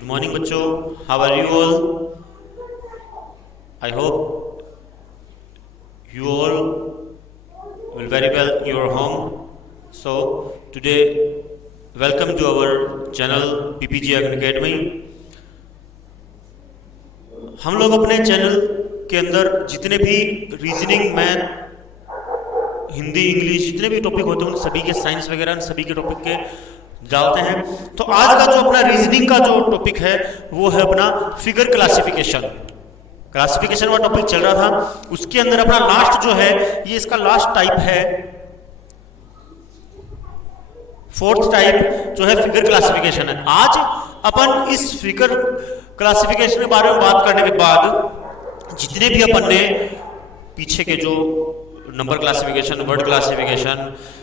Good morning बच्चों, how are you all? I hope you all will very well your home. So today welcome to our channel PPG Academy. हम लोग अपने channel के अंदर जितने भी रीजनिंग, मैथ, हिंदी, इंग्लिश जितने भी टॉपिक होते हैं उन सभी के, साइंस वगैरह उन सभी के टॉपिक के डालते हैं। तो आज का जो अपना रीजनिंग का जो टॉपिक है वो है अपना फिगर क्लासिफिकेशन वाला टॉपिक चल रहा था। उसके अंदर अपना लास्ट जो है, ये इसका लास्ट टाइप है, फोर्थ टाइप जो है फिगर क्लासिफिकेशन है। आज अपन इस फिगर क्लासिफिकेशन के बारे में बात करने के बाद जितने भी अपन ने पीछे के जो number classification, word classification,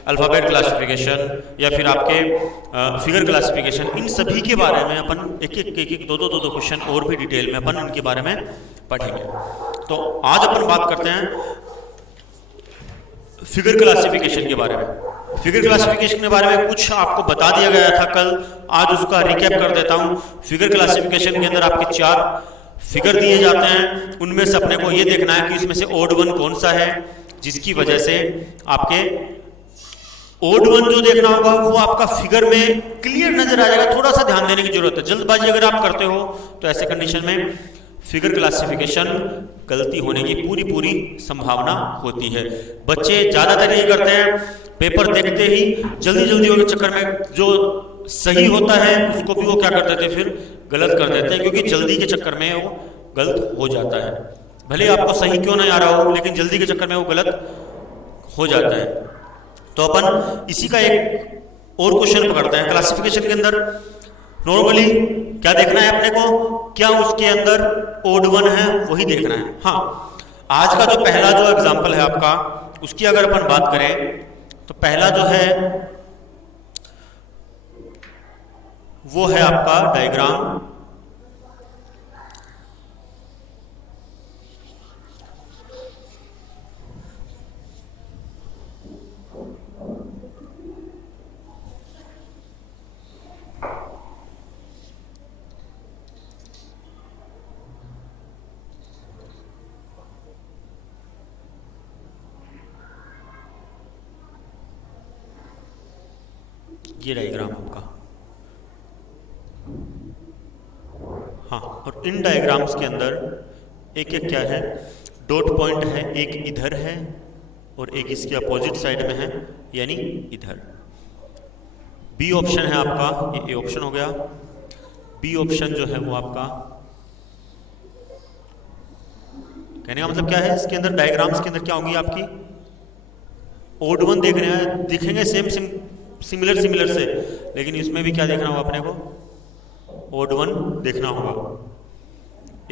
alphabet classification या फिर आपके फिगर क्लासिफिकेशन, इन सभी के बारे में अपन एक दो क्वेश्चन और भी डिटेल में अपन इनके बारे में पढ़ेंगे। तो आज अपन बात करते हैं फिगर क्लासिफिकेशन के बारे में। फिगर क्लासिफिकेशन के बारे में कुछ आपको बता दिया गया था कल, आज उसका रिकैप कर देता हूं। फिगर क्लासिफिकेशन के अंदर आपके 4 फिगर दिए जाते हैं, उनमें से अपने को ये देखना है कि इसमें से ओड वन कौन सा है, जिसकी वजह से आपके ओड वन जो देखना होगा वो आपका फिगर में क्लियर नजर आ जाएगा। थोड़ा सा ध्यान देने की जरूरत है, जल्दबाजी अगर आप करते हो तो ऐसे कंडीशन में फिगर क्लासिफिकेशन गलती होने की पूरी संभावना होती है। बच्चे ज्यादातर ये करते हैं, पेपर देखते ही जल्दी के चक्कर में जो सही होता है उसको भी वो क्या कर देते हैं, फिर गलत कर देते हैं, क्योंकि जल्दी के चक्कर में वो गलत हो जाता है। भले आपको सही क्यों नहीं आ रहा हो, लेकिन जल्दी के चक्कर में वो गलत हो जाता है। तो अपन इसी का एक और क्वेश्चन पकड़ते हैं। क्लासिफिकेशन के अंदर नॉर्मली क्या देखना है अपने को, क्या उसके अंदर ओड वन है वही देखना है। हाँ, आज का जो पहला जो एग्जांपल है आपका, उसकी अगर अपन बात करें तो पहला जो है वो है आपका डायग्राम। ये डायग्राम आपका, हाँ, और इन डायग्राम्स के अंदर एक क्या है, डॉट पॉइंट है, एक इधर है और एक इसके अपोजिट साइड में है, यानी इधर। बी ऑप्शन है आपका, ये ए ऑप्शन हो गया। बी ऑप्शन जो है वो आपका, कहने का मतलब क्या है, इसके अंदर डायग्राम्स के अंदर क्या होंगी आपकी ओड वन देख रहे हैं, दिखेंगे सेम सिमिलर से, लेकिन इसमें भी क्या देखना होगा अपने को, ओड वन देखना होगा।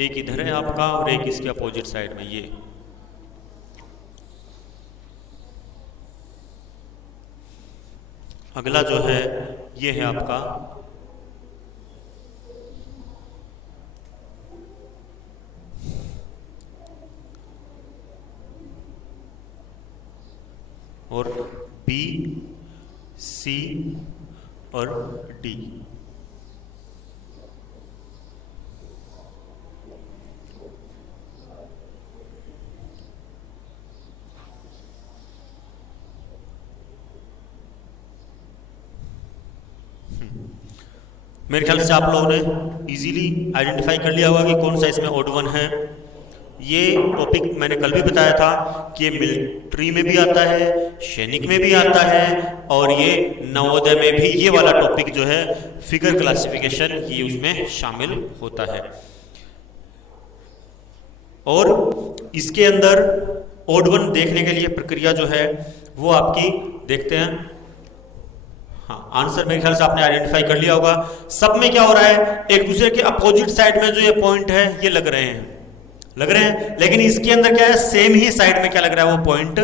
एक इधर है आपका और एक इसके अपोजिट साइड में। ये अगला जो है ये है आपका और बी, सी और डी। मेरे ख्याल से आप लोगों ने इजीली आइडेंटिफाई कर लिया होगा कि कौन सा इसमें ओड वन है। ये टॉपिक मैंने कल भी बताया था कि ये मिलिट्री में भी आता है, सैनिक में भी आता है, और ये नवोदय में भी ये वाला टॉपिक जो है फिगर क्लासिफिकेशन, ये उसमें शामिल होता है। और इसके अंदर ओड वन देखने के लिए प्रक्रिया जो है वो आपकी देखते हैं। हाँ, आंसर मेरे ख्याल से आपने आइडेंटिफाई कर लिया होगा। सब में क्या हो रहा है, एक दूसरे के अपोजिट साइड में जो ये पॉइंट है ये लग रहे हैं, लेकिन इसके अंदर क्या है, सेम ही साइड में क्या लग रहा है, वो पॉइंट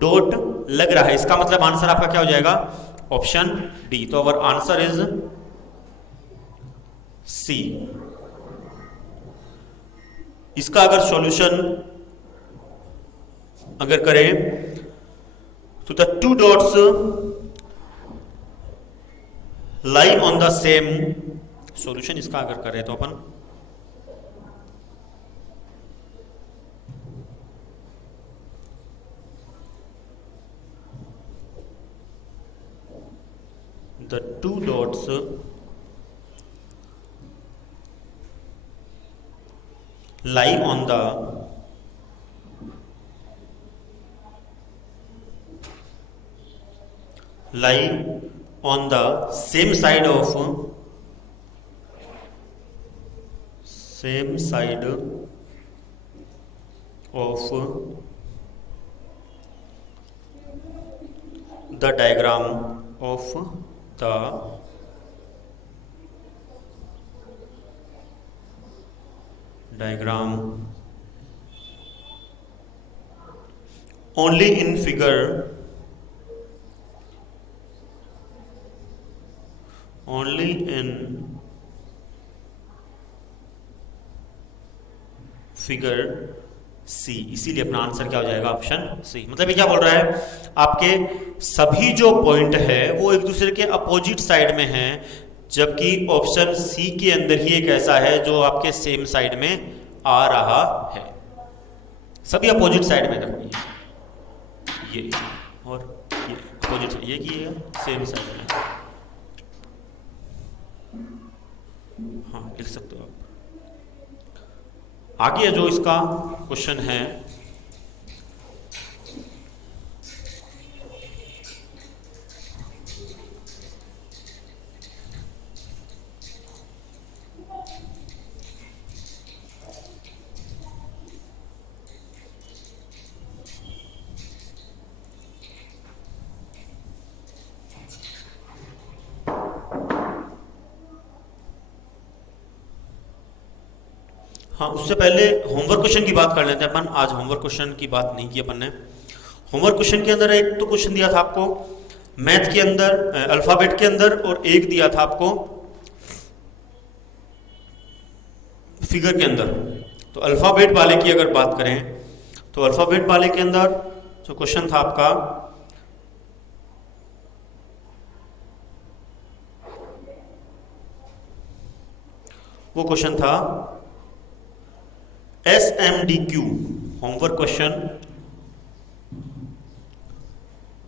डॉट लग रहा है। इसका मतलब आंसर आपका क्या हो जाएगा, ऑप्शन डी। तो अवर आंसर इज सी। इसका अगर सॉल्यूशन अगर करें तो the two dots lie on the same solution इसका अगर करें तो अपन the two dots lie on the same side of the diagram of the only in figure सी। इसीलिए अपना आंसर क्या हो जाएगा? Option c. मतलब ये क्या बोल रहा है, आपके सभी जो पॉइंट है वो एक दूसरे के अपोजिट साइड में है, जबकि ऑप्शन सी के अंदर ही एक ऐसा है जो आपके सेम साइड में आ रहा है। सभी अपोजिट साइड में देखो, ये और ये अपोजिट, ये की सेम साइड में। हाँ, लिख सकते हो आप। आगे जो इसका क्वेश्चन है, हाँ उससे पहले होमवर्क क्वेश्चन की बात कर लेते हैं अपन। आज होमवर्क क्वेश्चन की बात नहीं की अपन ने। होमवर्क क्वेश्चन के अंदर एक तो क्वेश्चन दिया था आपको मैथ के अंदर, अल्फाबेट के अंदर, और एक दिया था आपको फिगर के अंदर। तो अल्फाबेट वाले की अगर बात करें तो अल्फाबेट वाले के अंदर जो क्वेश्चन था आपका, वो क्वेश्चन था SMDQ। Homework question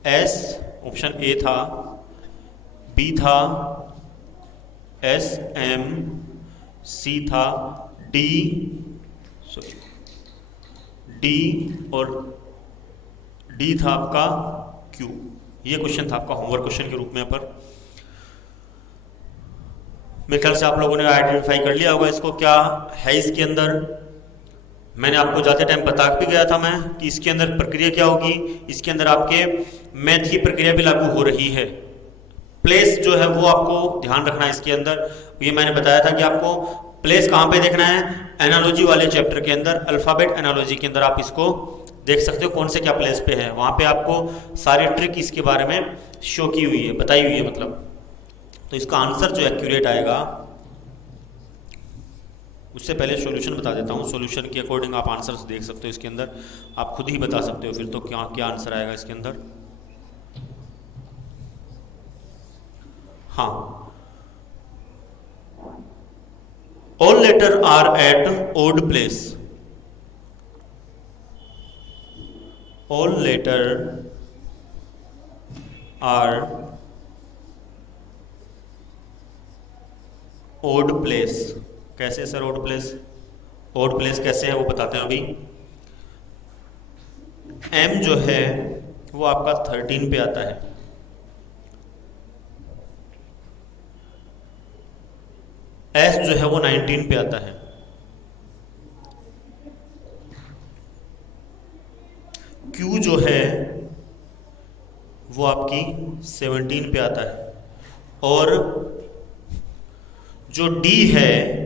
S option A था, बी था SM, सी था डी और डी था आपका क्यू। ये क्वेश्चन था आपका होमवर्क क्वेश्चन के रूप में। पर मेरे ख्याल से आप लोगों ने आइडेंटिफाई कर लिया होगा इसको क्या है इसके अंदर। मैंने आपको जाते टाइम बता भी गया था मैं कि इसके अंदर प्रक्रिया क्या होगी। इसके अंदर आपके मैथ की प्रक्रिया भी लागू हो रही है। प्लेस जो है वो आपको ध्यान रखना है इसके अंदर। ये मैंने बताया था कि आपको प्लेस कहाँ पे देखना है, एनालॉजी वाले चैप्टर के अंदर, अल्फाबेट एनालॉजी के अंदर आप इसको देख सकते हो कौन से क्या प्लेस पे है। वहाँ पे आपको सारी ट्रिक इसके बारे में शो की हुई है, बताई हुई है मतलब। तो इसका आंसर जो एक्यूरेट आएगा, उससे पहले सॉल्यूशन बता देता हूँ। सॉल्यूशन के अकॉर्डिंग आप आंसर्स देख सकते हो इसके अंदर, आप खुद ही बता सकते हो फिर तो क्या क्या आंसर आएगा इसके अंदर। हाँ, all letter are at odd place. All letter are odd place. कैसे sir odd place? Odd place कैसे है वो बताते हैं अभी। एम जो है वो आपका 13 पे आता है, एस जो है वो 19 पे आता है, क्यू जो है वो आपकी 17 पे आता है, और जो डी है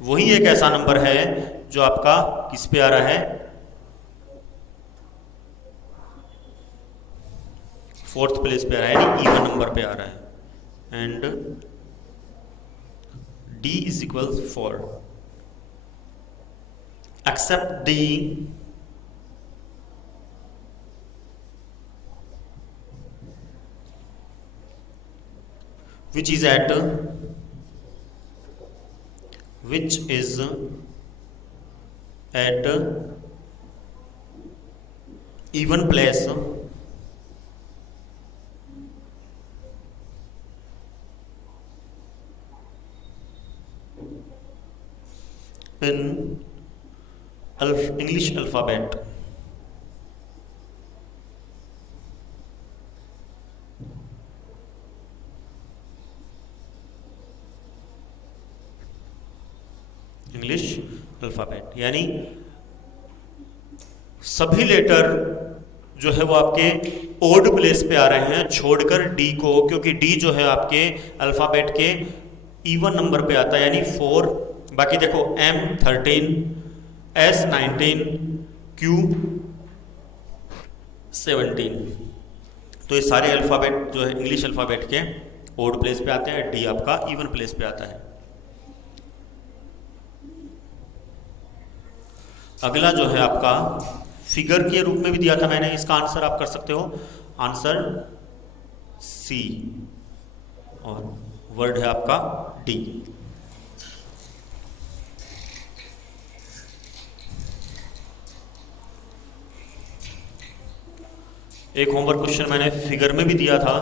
वही एक ऐसा नंबर है जो आपका किस पे आ रहा है, 4th प्लेस पे आ रहा है, यानी इवन नंबर पे आ रहा है। And d is equal 4 except d which is at which is at even place in English alphabet. English alphabet यानी सभी लेटर जो है वो आपके ओड प्लेस पे आ रहे हैं छोड़कर डी को, क्योंकि डी जो है आपके अल्फाबेट के इवन नंबर पे आता है यानी 4। बाकी देखो M 13, S 19, Q 17, तो ये सारे अल्फाबेट जो है इंग्लिश अल्फाबेट के ओड प्लेस पे आते हैं, डी आपका इवन प्लेस पे आता है। अगला जो है आपका फिगर के रूप में भी दिया था मैंने, इसका आंसर आप कर सकते हो, आंसर सी और वर्ड है आपका डी। एक होमवर्क क्वेश्चन मैंने फिगर में भी दिया था,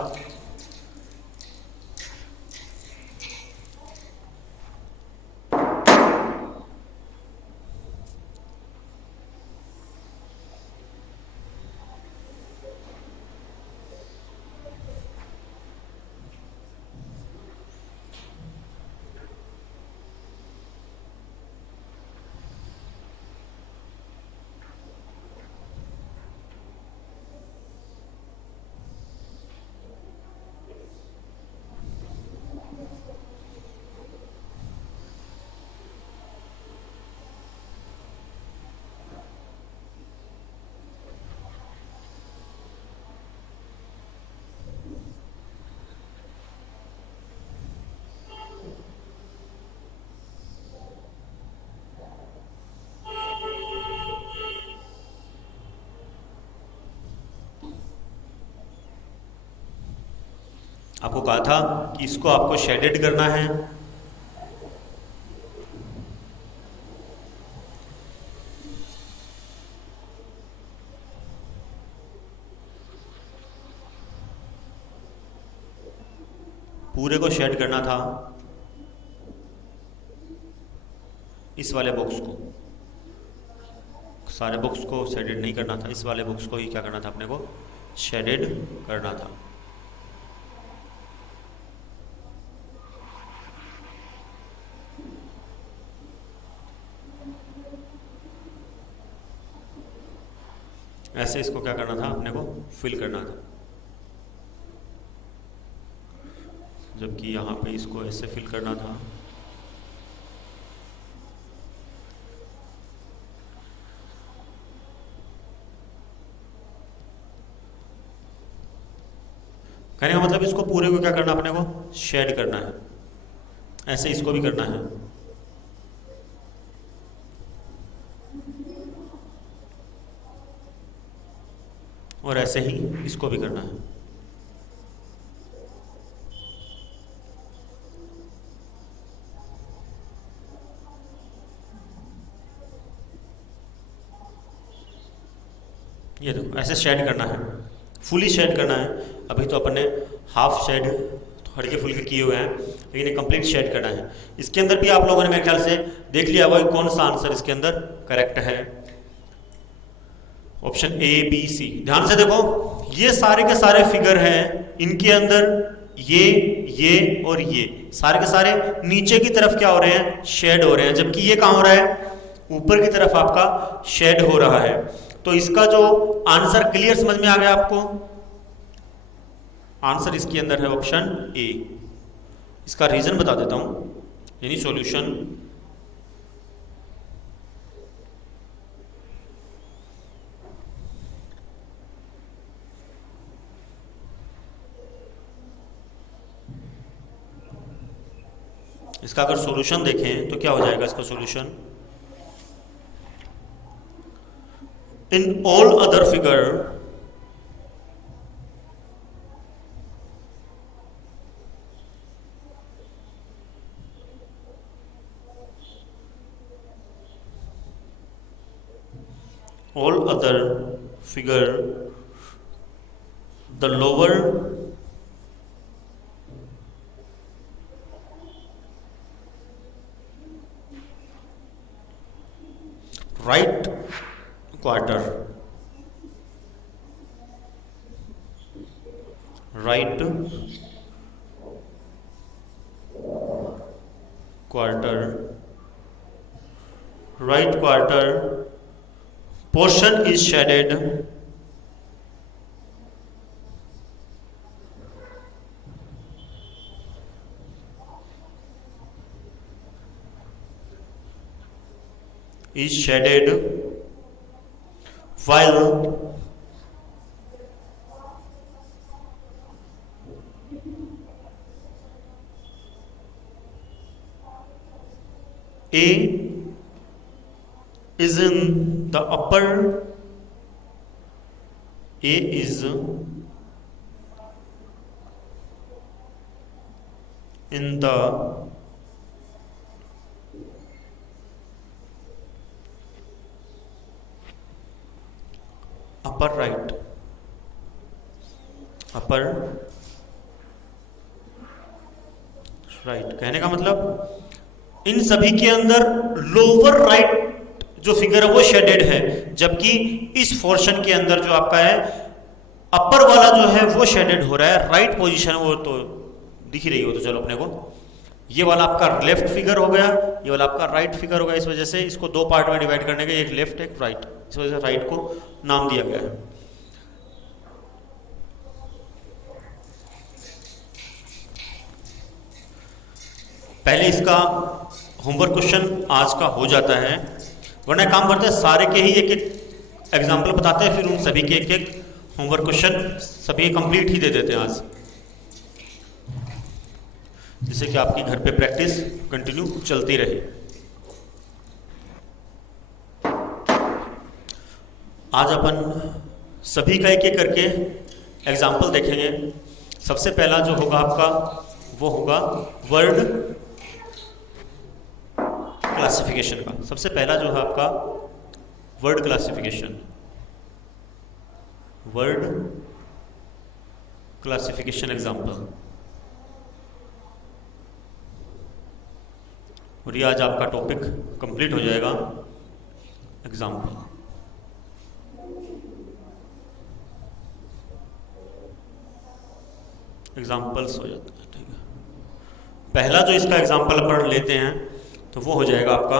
आपको कहा था कि इसको आपको शेडेड करना है। पूरे को शेड करना था, इस वाले बॉक्स को, सारे बॉक्स को शेडेड नहीं करना था, इस वाले बॉक्स को ही क्या करना था अपने को, शेडेड करना था। ऐसे इसको क्या करना था अपने को, फिल करना था, जबकि यहाँ पे इसको ऐसे फिल करना था। कहने का मतलब इसको पूरे को क्या करना अपने को, शेड करना है। ऐसे इसको भी करना है, और ऐसे ही इसको भी करना है। ये देखो ऐसे शेड करना है, फुली शेड करना है। अभी तो अपने हाफ शेड हल्के फुल्के किए हुए हैं, लेकिन ये कंप्लीट शेड करना है। इसके अंदर भी आप लोगों ने मेरे ख्याल से देख लिया हुआ कौन सा आंसर इसके अंदर करेक्ट है। ऑप्शन ए बी सी, ध्यान से देखो, ये सारे के सारे फिगर हैं, इनके अंदर ये और ये सारे के सारे नीचे की तरफ क्या हो रहे हैं, शेड हो रहे हैं, जबकि ये कहां हो रहा है, ऊपर की तरफ आपका शेड हो रहा है। तो इसका जो आंसर क्लियर समझ में आ गया आपको, आंसर इसके अंदर है ऑप्शन ए। इसका रीजन बता देता हूं, यानी सॉल्यूशन। इसका अगर सॉल्यूशन देखें तो क्या हो जाएगा इसका solution, in all other figure all other figure, the lower right quarter, right quarter, right quarter portion is shaded while A is in the upper, A is in the upper right, upper right. कहने का मतलब इन सभी के अंदर lower right जो figure है वो shaded है, जबकि इस पोर्शन के अंदर जो आपका है अपर वाला जो है वो शेडेड हो रहा है। राइट पोजीशन वो तो दिख ही रही हो, तो चलो अपने को ये वाला आपका लेफ्ट फिगर हो गया, ये वाला आपका राइट फिगर हो गया। इस वजह से इसको दो पार्ट में डिवाइड करने के, एक लेफ्ट एक राइट, इस वजह से राइट को नाम दिया गया है। पहले इसका होमवर्क क्वेश्चन आज का हो जाता है, वरना काम करते हैं सारे के ही एक एक एग्जाम्पल बताते हैं, फिर उन सभी के एक एक होमवर्क क्वेश्चन सभी कंप्लीट ही दे देते हैं आज, जिससे कि आपकी घर पे प्रैक्टिस कंटिन्यू चलती रहे। आज अपन सभी का एक एक करके एग्जाम्पल देखेंगे। सबसे पहला जो होगा आपका वो होगा वर्ड क्लासिफिकेशन का। सबसे पहला जो है आपका word classification, word classification example. और ये आज आपका टॉपिक कंप्लीट हो जाएगा, एग्जाम्पल। एग्जाम्पल्स हो जाता है, ठीक है। पहला जो इसका एग्जाम्पल अपन लेते हैं तो वो हो जाएगा आपका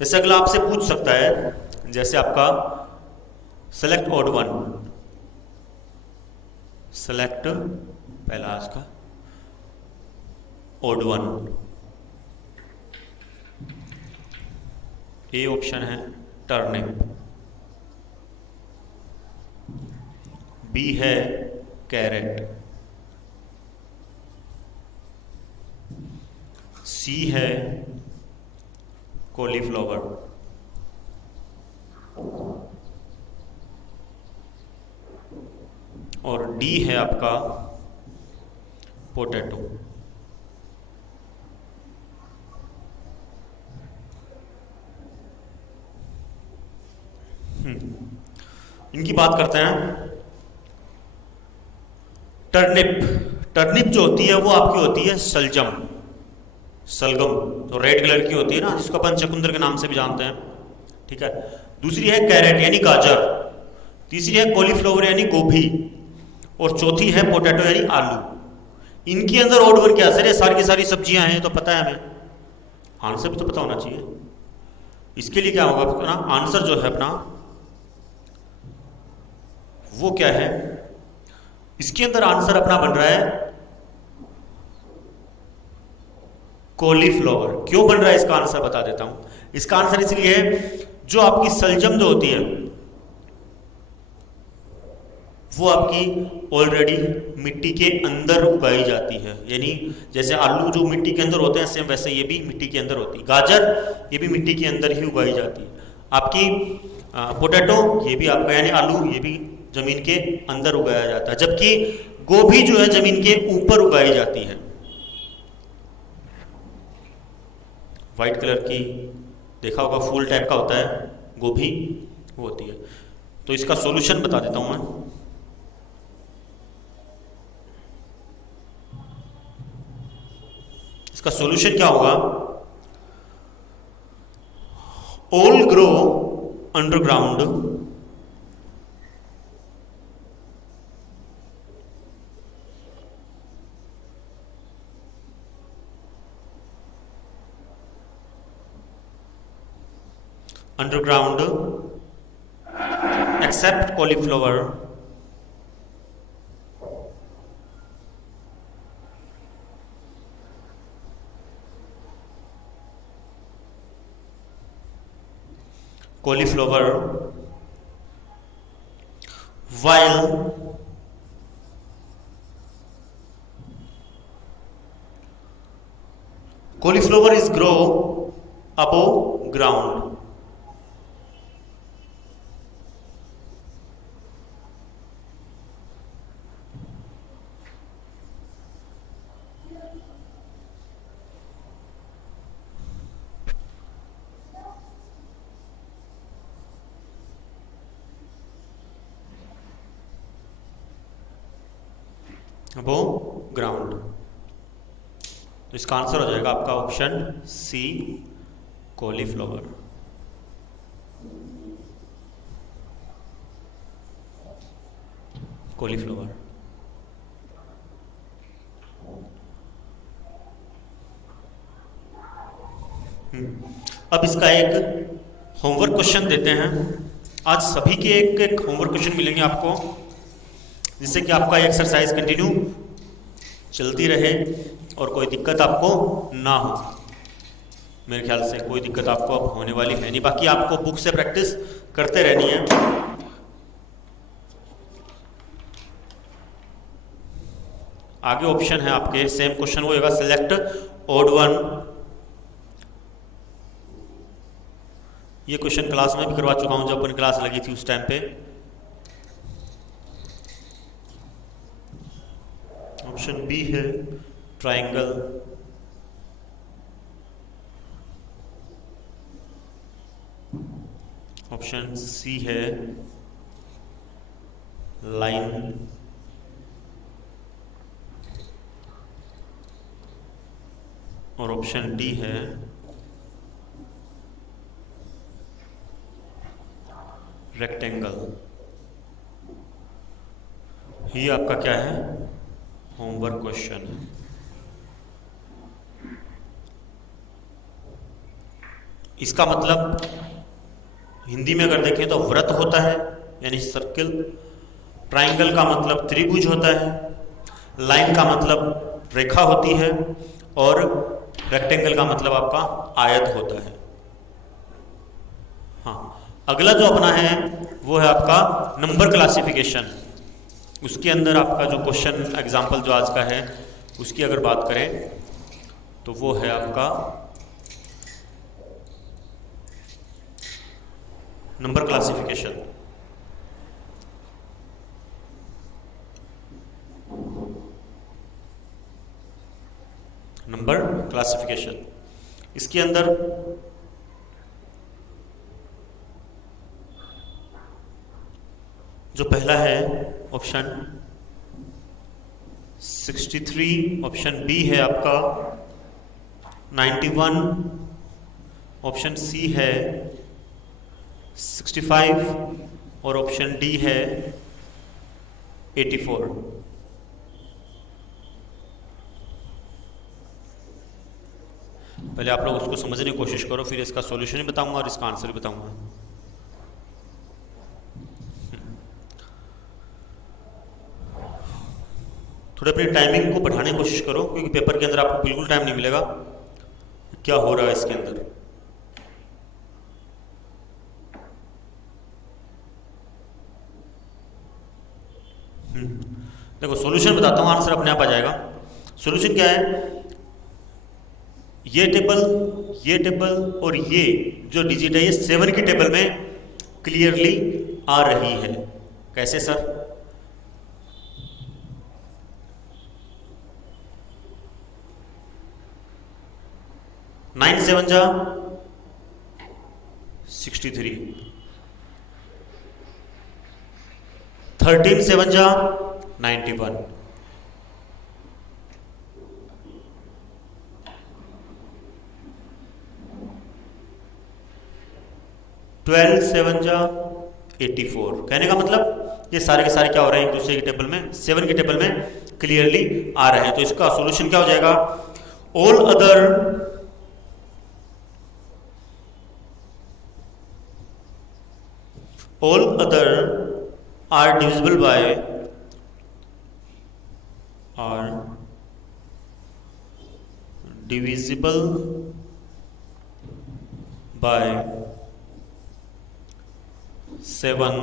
जैसे अगला आपसे पूछ सकता है, जैसे आपका सेलेक्ट ऑड वन, सेलेक्ट पहला आज का ऑड वन। ए ऑप्शन है टर्निप, बी है कैरेट, सी है कॉलीफ्लावर, और डी है आपका पोटैटो। इनकी बात करते हैं। टर्निप, टर्निप जो होती है वो आपकी होती है सलजम, सलगम, तो रेड कलर की होती है ना, जिसको अपन चकुंदर के नाम से भी जानते हैं, ठीक है। दूसरी है कैरेट यानी गाजर, तीसरी है कॉलीफ्लावर यानी गोभी, और चौथी है पोटैटो यानी आलू। इनके अंदर ऑड वन क्या सर, ये सारी की सारी सब्जियां हैं, तो पता है हमें, आंसर भी तो पता होना चाहिए। इसके लिए क्या होगा अपना आंसर जो है अपना वो क्या है, इसके अंदर आंसर अपना बन रहा है कॉलीफ्लावर। क्यों बन रहा है इसका आंसर बता देता हूं। इसका आंसर इसलिए है जो आपकी सलजम जो होती है वो आपकी ऑलरेडी मिट्टी के अंदर उगाई जाती है, यानी जैसे आलू जो मिट्टी के अंदर होते हैं सेम वैसे ये भी मिट्टी के अंदर होती है। गाजर ये भी मिट्टी के अंदर ही उगाई जाती है। आपकी पोटैटो ये भी आपका यानी आलू ये भी जमीन के अंदर उगाया जाता है, जबकि गोभी जो है जमीन के ऊपर उगाई जाती है। व्हाइट कलर की देखा होगा, फूल टाइप का होता है गोभी, वो होती है। तो इसका सॉल्यूशन बता देता हूं मैं। इसका सॉल्यूशन क्या होगा? All grow underground, except cauliflower, while cauliflower is grow above ground. Above ground. तो इसका आंसर हो जाएगा आपका ऑप्शन सी, कॉलीफ्लावर। कॉलीफ्लावर। अब इसका एक होमवर्क क्वेश्चन देते हैं। आज सभी के एक एक होमवर्क क्वेश्चन मिलेंगे आपको, जिससे कि आपका एक्सरसाइज कंटिन्यू चलती रहे और कोई दिक्कत आपको ना हो। मेरे ख्याल से कोई दिक्कत आपको अब होने वाली है नहीं। बाकी आपको बुक से प्रैक्टिस करते रहनी है। आगे ऑप्शन है आपके, सेम क्वेश्चन वो होगा, सिलेक्ट ऑड वन। ये क्वेश्चन क्लास में भी करवा चुका हूं, जब अपनी क्लास लगी थी उस टाइम पे। ऑप्शन बी है ट्रायंगल, ऑप्शन सी है लाइन, और ऑप्शन डी है रेक्टेंगल। ये आपका क्या है? होमवर्क क्वेश्चन है। इसका मतलब हिंदी में अगर देखें तो व्रत होता है यानी सर्किल, ट्रायंगल का मतलब त्रिभुज होता है, लाइन का मतलब रेखा होती है, और रेक्टेंगल का मतलब आपका आयत होता है। हाँ, अगला जो अपना है वो है आपका नंबर क्लासिफिकेशन। उसके अंदर आपका जो क्वेश्चन एग्जाम्पल जो आज का है उसकी अगर बात करें तो वो है आपका नंबर क्लासिफिकेशन। नंबर क्लासिफिकेशन, इसके अंदर जो पहला है ऑप्शन 63, ऑप्शन बी है आपका 91, ऑप्शन सी है 65 और ऑप्शन डी है 84। पहले आप लोग उसको समझने की कोशिश करो, फिर इसका सॉल्यूशन भी बताऊंगा और इसका आंसर भी बताऊंगा। थोड़े अपनी टाइमिंग को बढ़ाने की कोशिश करो, क्योंकि पेपर के अंदर आपको बिल्कुल टाइम नहीं मिलेगा क्या हो रहा है इसके अंदर। देखो सॉल्यूशन बताता हूं, आंसर अपने आप आ जाएगा। सॉल्यूशन क्या है? ये टेबल और ये जो डिजिट है ये 7 की टेबल में क्लियरली आ रही है। कैसे सर? नाइन सेवन जा 63, 13 सेवन जा 91, 12 सेवन जा 84। कहने का मतलब ये सारे के सारे क्या हो रहे हैं, एक दूसरे की टेबल में, 7 की टेबल में क्लियरली आ रहे हैं। तो इसका सॉल्यूशन क्या हो जाएगा? All other are divisible by 7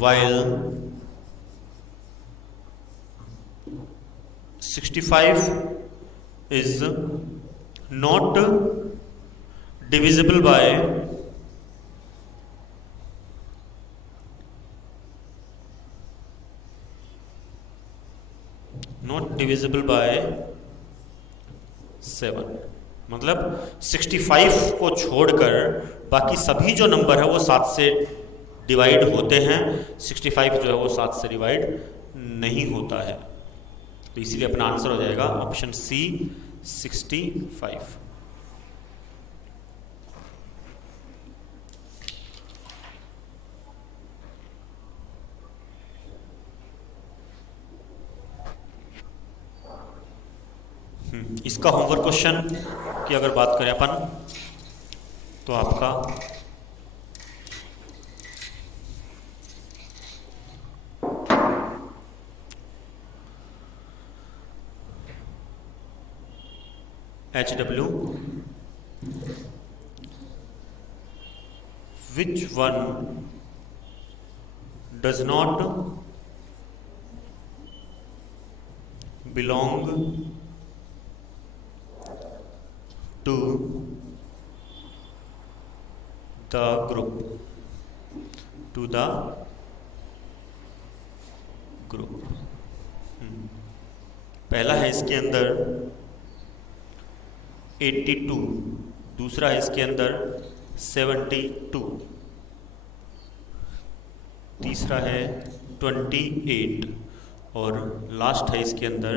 while 65 is not divisible by 7। मतलब 65 को छोड़कर बाकी सभी जो नंबर है वो 7 से डिवाइड होते हैं, 65 जो है वो 7 से डिवाइड नहीं होता है। तो इसीलिए अपना आंसर हो जाएगा ऑप्शन सी 65। इसका होमवर्क क्वेश्चन की अगर बात करें अपन तो आपका HW which one does not belong to the group, पहला है इसके अंदर 82, दूसरा है इसके अंदर 72, तीसरा है 28 और लास्ट है इसके अंदर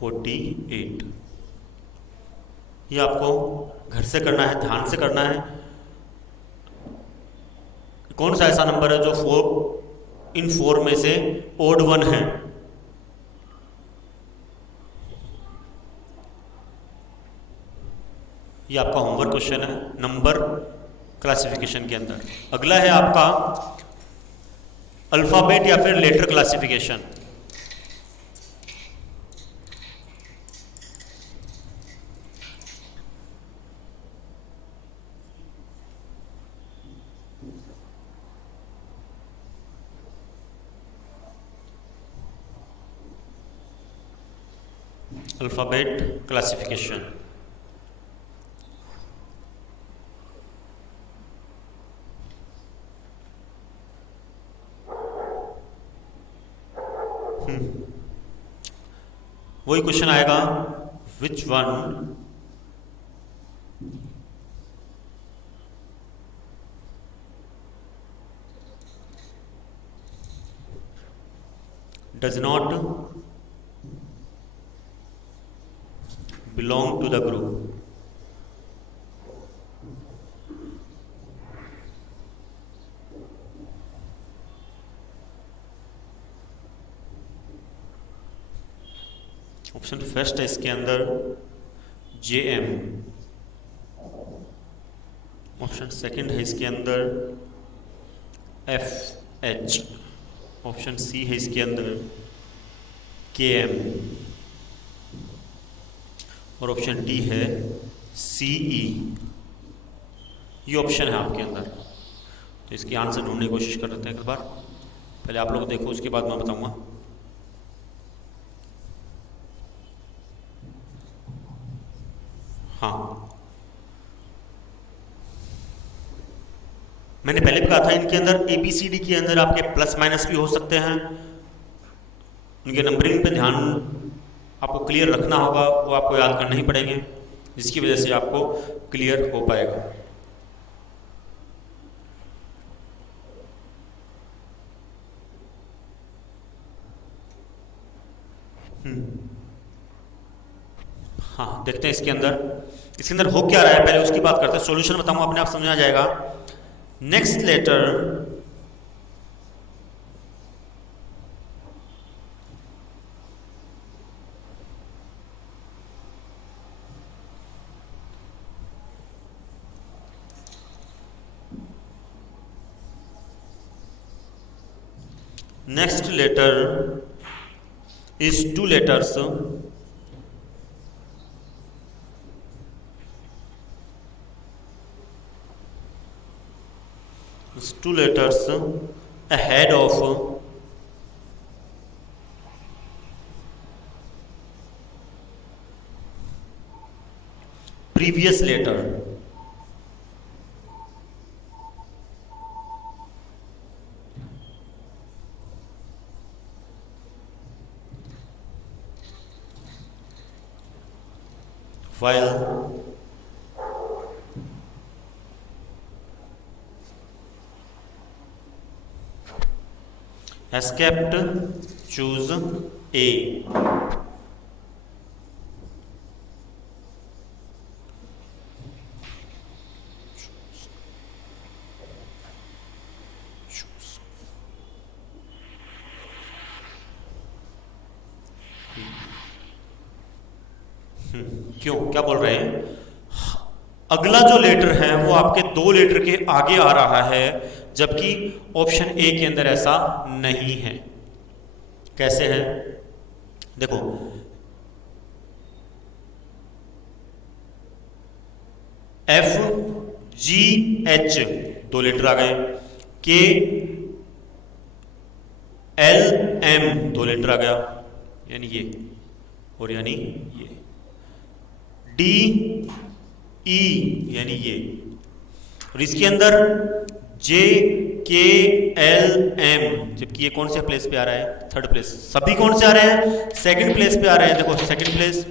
48। ये आपको घर से करना है, ध्यान से करना है। कौन सा ऐसा नंबर है जो 4 में से ओड 1 है? ये आपका होमवर्क क्वेश्चन है नंबर क्लासिफिकेशन के अंदर। अगला है आपका अल्फाबेट या फिर लेटर क्लासिफिकेशन। Alphabet classification. वही क्वेश्चन आएगा, which one does not belong to the group? Option first है इसके अंदर JM, ऑप्शन सेकंड है इसके अंदर FH, ऑप्शन सी है इसके अंदर KM और ऑप्शन डी है CE। ये ऑप्शन है आपके अंदर। तो इसकी आंसर ढूंढने की कोशिश कर लेते हैं एक बार। पहले आप लोग देखो, उसके बाद मैं बताऊंगा। हाँ, मैंने पहले भी कहा था इनके अंदर ABCD के अंदर आपके प्लस माइनस भी हो सकते हैं। उनके नंबरिंग पे ध्यान आपको क्लियर रखना होगा, वो आपको याद करने ही पड़ेंगे, जिसकी वजह से आपको क्लियर हो पाएगा। हाँ, देखते हैं इसके अंदर हो क्या रहा है, पहले उसकी बात करते हैं। सॉल्यूशन बताऊंगा, अपने आप समझ आ जाएगा। Next letter is two letters ahead of previous letter. While has kept, choose A. क्यों, क्या बोल रहे हैं? अगला जो लेटर है वो आपके दो लेटर के आगे आ रहा है, जबकि ऑप्शन ए के अंदर ऐसा नहीं है। कैसे है? देखो, FGH दो लेटर आ गए, KLM दो लेटर आ गया, यानी ये और यानी ये, DE यानी ये, और इसके अंदर JKLM, जबकि ये कौन से प्लेस पे आ रहा है? Third place. सभी कौन से आ रहे हैं? सेकंड प्लेस पे आ रहे हैं। देखो, second place,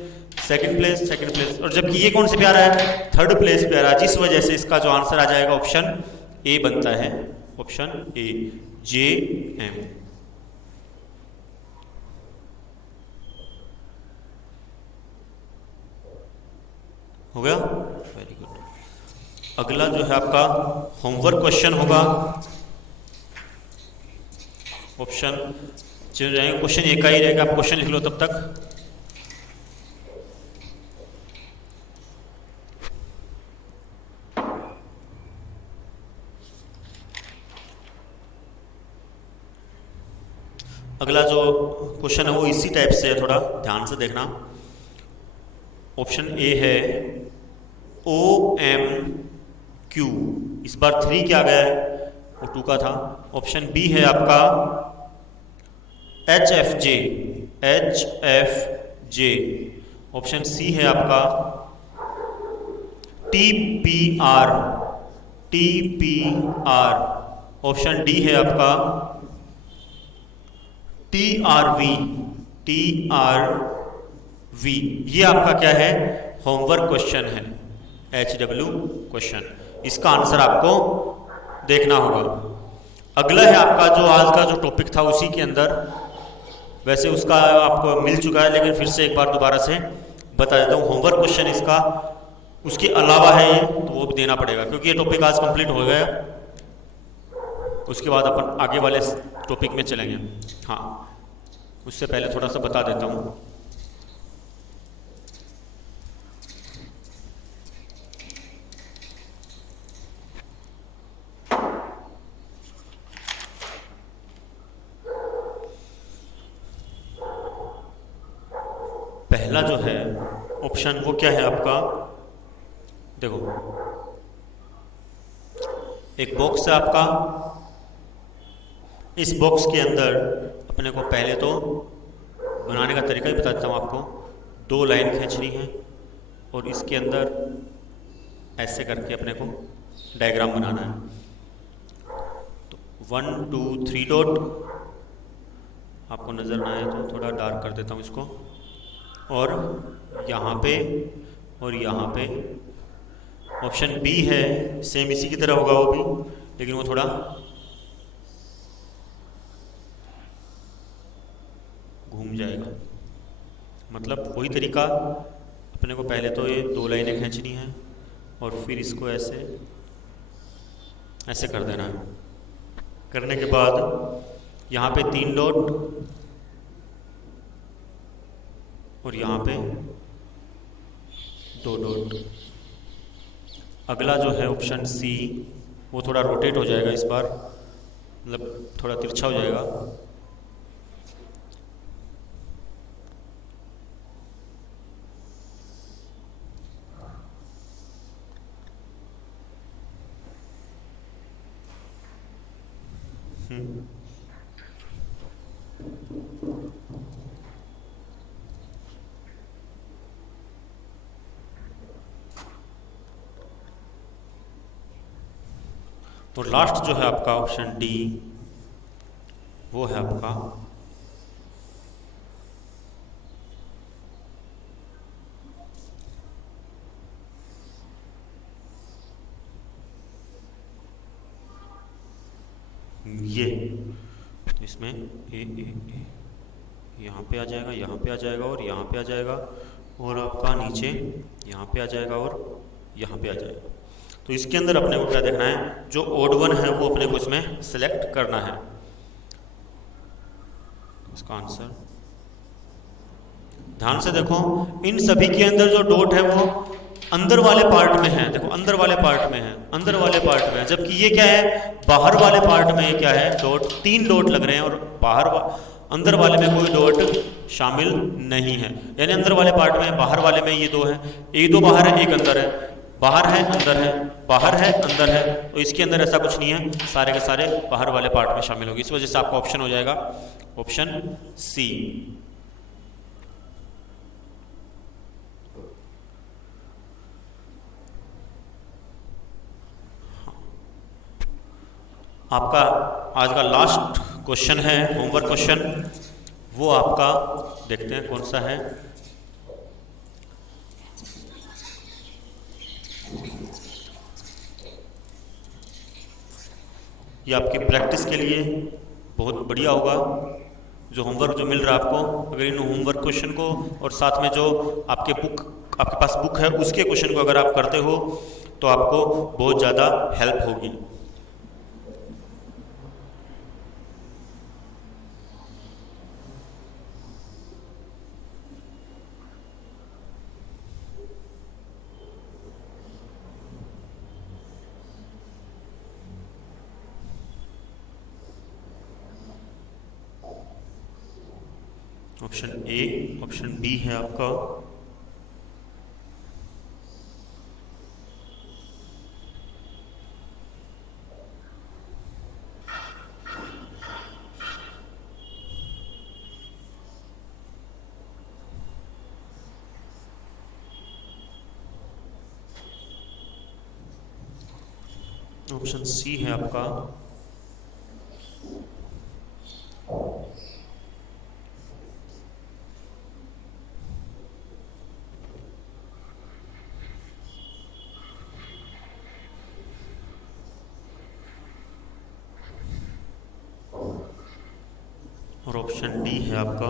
second place, second place, और जबकि ये कौन से पे आ रहा है? थर्ड प्लेस पे आ रहा है, जिस वजह से इसका जो आंसर आ जाएगा ऑप्शन ए बनता है। Option A, JM। हो गया? Very good. अगला जो है आपका होमवर्क क्वेश्चन होगा। ऑप्शन चेंज जाएंगे, क्वेश्चन एक ही रहेगा, आप क्वेश्चन लिख लो तब तक। अगला जो क्वेश्चन है वो इसी टाइप से है, थोड़ा ध्यान से देखना। ऑप्शन ए है OMQ, इस बार 3 क्या गया है? वो 2 का था। ऑप्शन बी है आपका HFJ, HFJ। ऑप्शन सी है आपका TPR, TPR। ऑप्शन डी है आपका TRV, TRV। ये आपका क्या है? होमवर्क क्वेश्चन है, HW क्वेश्चन। इसका आंसर आपको देखना होगा। अगला है आपका जो आज का जो टॉपिक था उसी के अंदर, वैसे उसका आपको मिल चुका है, लेकिन फिर से एक बार दोबारा से बता देता हूँ। होमवर्क क्वेश्चन इसका उसके अलावा है ये, तो वो भी देना पड़ेगा, क्योंकि ये टॉपिक आज कंप्लीट हो गया। उसके बाद अपन आगे वाले टॉपिक में चलेंगे। हाँ, उससे पहले थोड़ा सा बता देता हूँ। पहला जो है ऑप्शन वो क्या है आपका? देखो, एक बॉक्स है आपका। इस बॉक्स के अंदर अपने को पहले तो बनाने का तरीका ही बता देता हूँ आपको। 2 लाइन खींचनी है और इसके अंदर ऐसे करके अपने को डायग्राम बनाना है। 1 2 3 डॉट, आपको नज़र ना आए तो थोड़ा डार्क कर देता हूँ इसको, और यहाँ पे और यहाँ पे। ऑप्शन बी है, सेम इसी की तरह होगा वो भी, लेकिन वो थोड़ा घूम जाएगा। मतलब वही तरीका, अपने को पहले तो ये 2 लाइनें खींचनी है और फिर इसको ऐसे ऐसे कर देना है। करने के बाद यहाँ पे 3 डॉट और यहाँ पे 2 डॉट। अगला जो है ऑप्शन सी, वो थोड़ा रोटेट हो जाएगा इस बार, मतलब थोड़ा तिरछा हो जाएगा। तो लास्ट जो है आपका ऑप्शन डी, वो है आपका ये। इसमें ए यहाँ पे आ जाएगा, यहाँ पे आ जाएगा और यहाँ पे आ जाएगा, और आपका नीचे यहाँ पे आ जाएगा और यहाँ पे आ जाएगा। तो इसके अंदर अपने को क्या देखना है, जो ओड वन है वो अपने को इसमें सिलेक्ट करना है। इसका आंसर ध्यान से देखो, इन सभी के अंदर जो डॉट है वो अंदर वाले पार्ट में है। देखो अंदर वाले पार्ट में है, अंदर वाले पार्ट में है, जबकि ये क्या है, बाहर वाले पार्ट में क्या है, डॉट 3 डॉट लग रहे हैं और अंदर वाले में कोई डॉट शामिल नहीं है। यानी अंदर वाले पार्ट में, बाहर वाले में ये 2 है, एक 2 बाहर है, एक अंदर है, बाहर है अंदर है, बाहर है अंदर है। तो इसके अंदर ऐसा कुछ नहीं है, सारे के सारे बाहर वाले पार्ट में शामिल होगी। इस वजह से आपका ऑप्शन हो जाएगा ऑप्शन सी। आपका आज का लास्ट क्वेश्चन है, होमवर्क क्वेश्चन, वो आपका देखते हैं कौन सा है। ये आपकी प्रैक्टिस के लिए बहुत बढ़िया होगा, जो होमवर्क जो मिल रहा है आपको। अगर इन होमवर्क क्वेश्चन को और साथ में जो आपके पास बुक है उसके क्वेश्चन को अगर आप करते हो तो आपको बहुत ज़्यादा हेल्प होगी। ऑप्शन ए, ऑप्शन बी है आपका ऑप्शन सी है आपका और ऑप्शन डी है आपका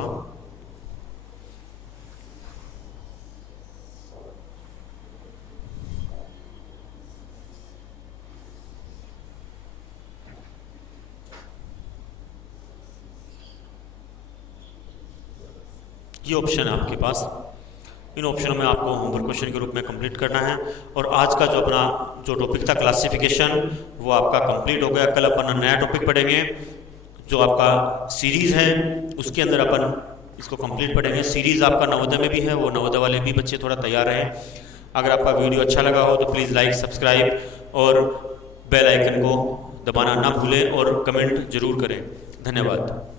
ये ऑप्शन है आपके पास। इन ऑप्शनों में आपको होमवर्क क्वेश्चन के रूप में कंप्लीट करना है। और आज का जो अपना जो टॉपिक था क्लासिफिकेशन, वो आपका कंप्लीट हो गया। कल अपन नया टॉपिक पढ़ेंगे, जो आपका सीरीज़ है उसके अंदर अपन इसको कंप्लीट पढ़ेंगे। सीरीज़ आपका नवोदय में भी है, वो नवोदय वाले भी बच्चे थोड़ा तैयार रहें। अगर आपका वीडियो अच्छा लगा हो तो प्लीज़ लाइक, सब्सक्राइब और बेल आइकन को दबाना ना भूलें और कमेंट जरूर करें। धन्यवाद।